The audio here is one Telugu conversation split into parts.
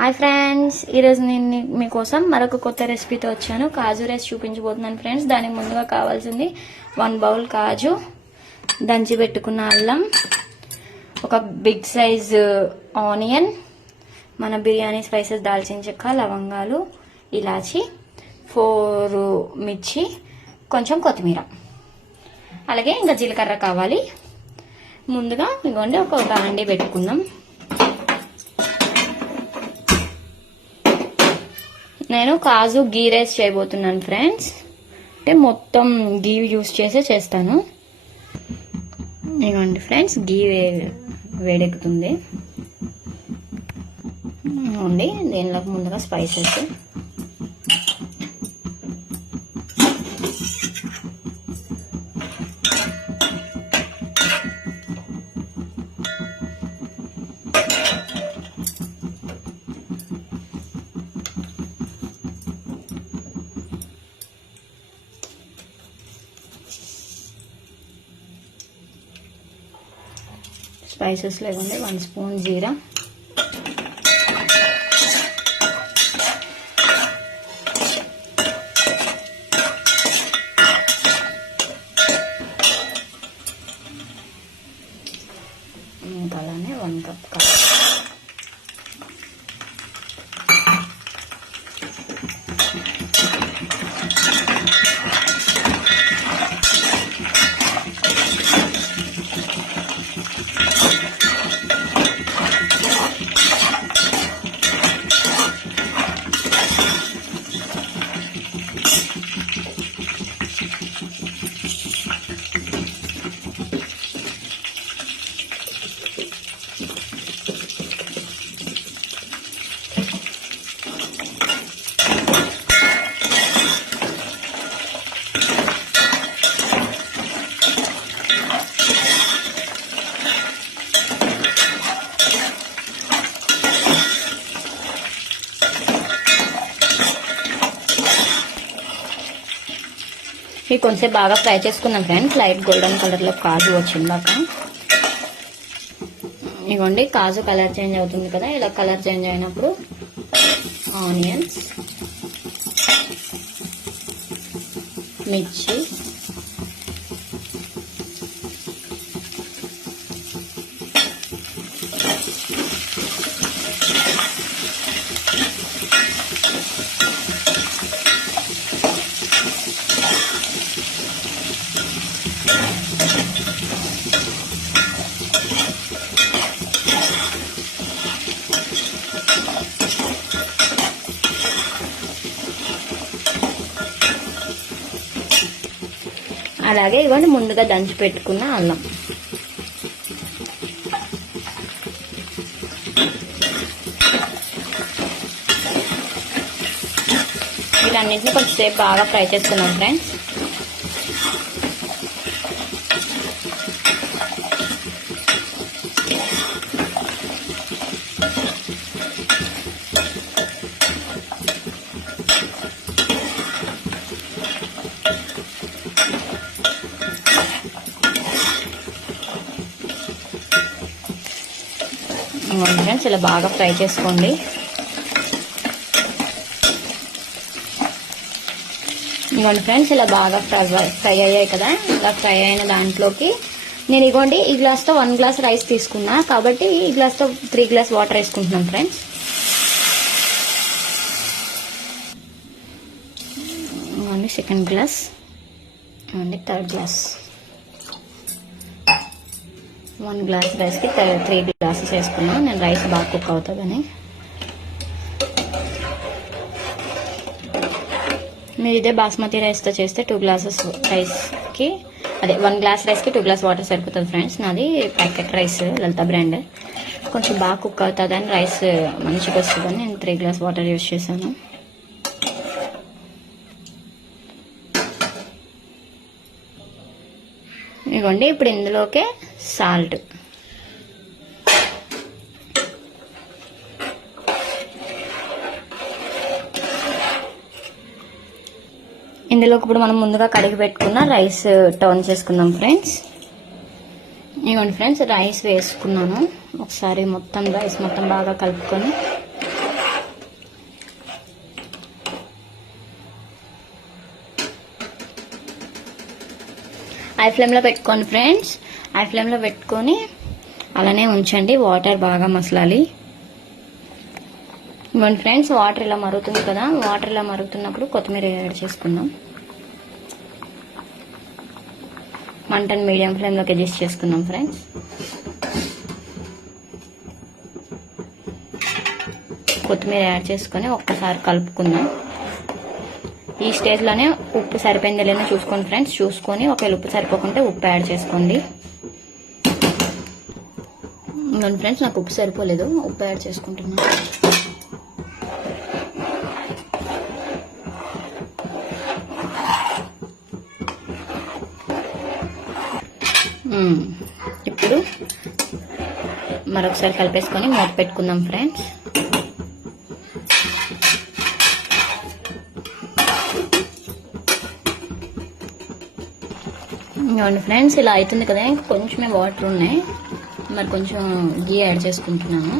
హాయ్ ఫ్రెండ్స్, ఈరోజు నేను మీకోసం మరొక కొత్త రెసిపీతో వచ్చాను. కాజు రైస్ చూపించబోతున్నాను ఫ్రెండ్స్. దానికి ముందుగా కావాల్సింది 1 బౌల్ కాజు, దంచి పెట్టుకున్న అల్లం, ఒక బిగ్ సైజ్ ఆనియన్, మన బిర్యానీ స్పైసెస్ దాల్చిన చెక్క, లవంగాలు, ఇలాచి, 4 మిర్చి, కొంచెం కొత్తిమీర, అలాగే ఇంకా జీలకర్ర కావాలి. ముందుగా ఇదిగోండి ఒక బాండీ పెట్టుకుందాం. నేను కాజు గీ రైస్ చేయబోతున్నాను ఫ్రెండ్స్. అంటే మొత్తం గీ యూస్ చేసే చేస్తాను. ఇదిగోండి ఫ్రెండ్స్, గీ వేడెక్కుతుంది. ఇదిగోండి దీనిలోకి ముందుగా స్పైసెస్, స్పైసెస్ లేకుంటే 1 స్పూన్ జీరా, అలానే 1 కప్ కారం, ఇవి కొంచెం బాగా ఫ్రై చేసుకున్నాం ఫ్రెండ్స్. లైట్ గోల్డెన్ కలర్లో కాజు వచ్చిందాక. ఇదిగోండి కాజు కలర్ చేంజ్ అవుతుంది కదా, ఇలా కలర్ చేంజ్ అయినప్పుడు ఆనియన్స్, మిర్చి, అలాగే ఇవన్నీ ముందుగా దంచి పెట్టుకున్న అల్లం, వీటన్నిటిని కొంచెంసేపు బాగా ఫ్రై చేసుకున్నాం ఫ్రెండ్స్. ఫ్రెండ్స్ ఇలా బాగా ఫ్రై చేసుకోండి. ఇవ్వండి ఫ్రెండ్స్, ఇలా బాగా ఫ్రై అయ్యాయి కదా. ఇలా ఫ్రై అయిన దాంట్లోకి నేను ఇవ్వండి ఈ గ్లాస్తో 1 గ్లాస్ రైస్ తీసుకున్నా కాబట్టి ఈ గ్లాస్తో 3 గ్లాస్ వాటర్ వేసుకుంటున్నాం ఫ్రెండ్స్. ఇవ్వండి సెకండ్ గ్లాస్, ఇవ్వండి థర్డ్ గ్లాస్. 1 గ్లాస్ రైస్కి 3 గ్లాసెస్ వేసుకున్నాను. నేను రైస్ బాగా కుక్ అవుతుందని. మీరు ఇదే బాస్మతి రైస్తో చేస్తే 2 గ్లాసెస్ రైస్కి, అదే 1 గ్లాస్ రైస్కి 2 గ్లాస్ వాటర్ సరిపోతుంది ఫ్రెండ్స్. నాది ప్యాకెట్ రైస్, లలిత బ్రాండ్. కొంచెం బాగా కుక్ అవుతుందని, రైస్ మంచిగా వస్తుందని నేను 3 గ్లాస్ వాటర్ యూజ్ చేశాను. ఇదిగోండి ఇప్పుడు ఇందులోకే సాల్ట్, ఇందులోకి ఇప్పుడు మనం ముందుగా కడిగి పెట్టుకున్న రైస్ టర్న్ చేసుకుందాం ఫ్రెండ్స్. ఇవ్వండి ఫ్రెండ్స్, రైస్ వేసుకున్నాను. ఒకసారి మొత్తం రైస్ మొత్తం బాగా కలుపుకొని హై ఫ్లేమ్లో పెట్టుకోండి ఫ్రెండ్స్. హై ఫ్లేమ్లో పెట్టుకొని అలానే ఉంచండి, వాటర్ బాగా మసలాలి. ఇవ్వండి ఫ్రెండ్స్, వాటర్ ఇలా మరుగుతుంది కదా, వాటర్ ఇలా మరుగుతున్నప్పుడు కొత్తిమీర యాడ్ చేసుకుందాం. మంటను మీడియం ఫ్లేమ్లోకి అడ్జస్ట్ చేసుకుందాం ఫ్రెండ్స్. కొత్తిమీర యాడ్ చేసుకొని ఒక్కసారి కలుపుకుందాం. ఈ స్టేజ్లోనే ఉప్పు సరిపోయిందో లేదో చూసుకోండి ఫ్రెండ్స్. చూసుకొని ఒకవేళ ఉప్పు సరిపోకుంటే ఉప్పు యాడ్ చేసుకోండి. ఇవ్వండి ఫ్రెండ్స్, నాకు ఉప్పు సరిపోలేదు, ఉప్పు యాడ్ చేసుకుంటున్నాను. ఇప్పుడు మరొకసారి కలిపేసుకొని మూత పెట్టుకుందాం ఫ్రెండ్స్. ఇవ్వండి ఫ్రెండ్స్, ఇలా అవుతుంది కదా, ఇంకా కొంచెమే వాటర్ ఉన్నాయి, మరి కొంచెం గీ యాడ్ చేసుకుంటున్నాను.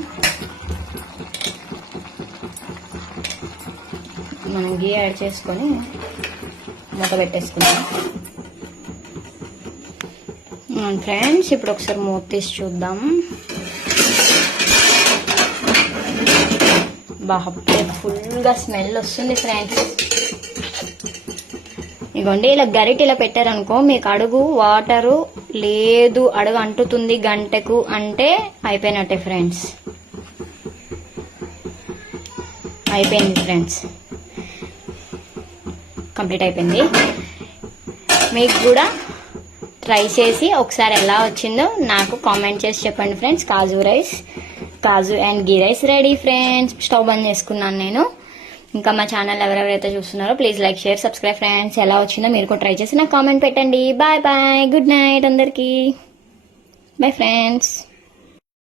మనం గీ యాడ్ చేసుకొని మూత పెట్టేసుకుందాం. ఫ్రెండ్స్, ఇప్పుడు ఒకసారి మూత తీసి చూద్దాం. బాగా ఫుల్గా స్మెల్ వస్తుంది ఫ్రెండ్స్. ఇగోండి, ఇలా గరిటె ఇలా పెట్టారనుకో, మీకు అడుగు వాటరు లేదు, అడుగు అంటుతుంది గంటకు అంటే అయిపోయినట్టే ఫ్రెండ్స్. అయిపోయింది ఫ్రెండ్స్, కంప్లీట్ అయిపోయింది. మీకు కూడా ట్రై చేసి ఒకసారి ఎలా వచ్చిందో నాకు కామెంట్ చేసి చెప్పండి ఫ్రెండ్స్. కాజు అండ్ గీ రైస్ రెడీ ఫ్రెండ్స్. స్టవ్ బంద్ చేసుకున్నాను నేను. ఇంకా మా ఛానల్ ఎవరెవరైతే చూస్తున్నారో please like, share, subscribe friends. ఎలా వచ్చిందో మీరు కూడా ట్రై చేసి నాకు కామెంట్ పెట్టండి. బాయ్ బాయ్, గుడ్ నైట్ అందరికీ. Bye friends.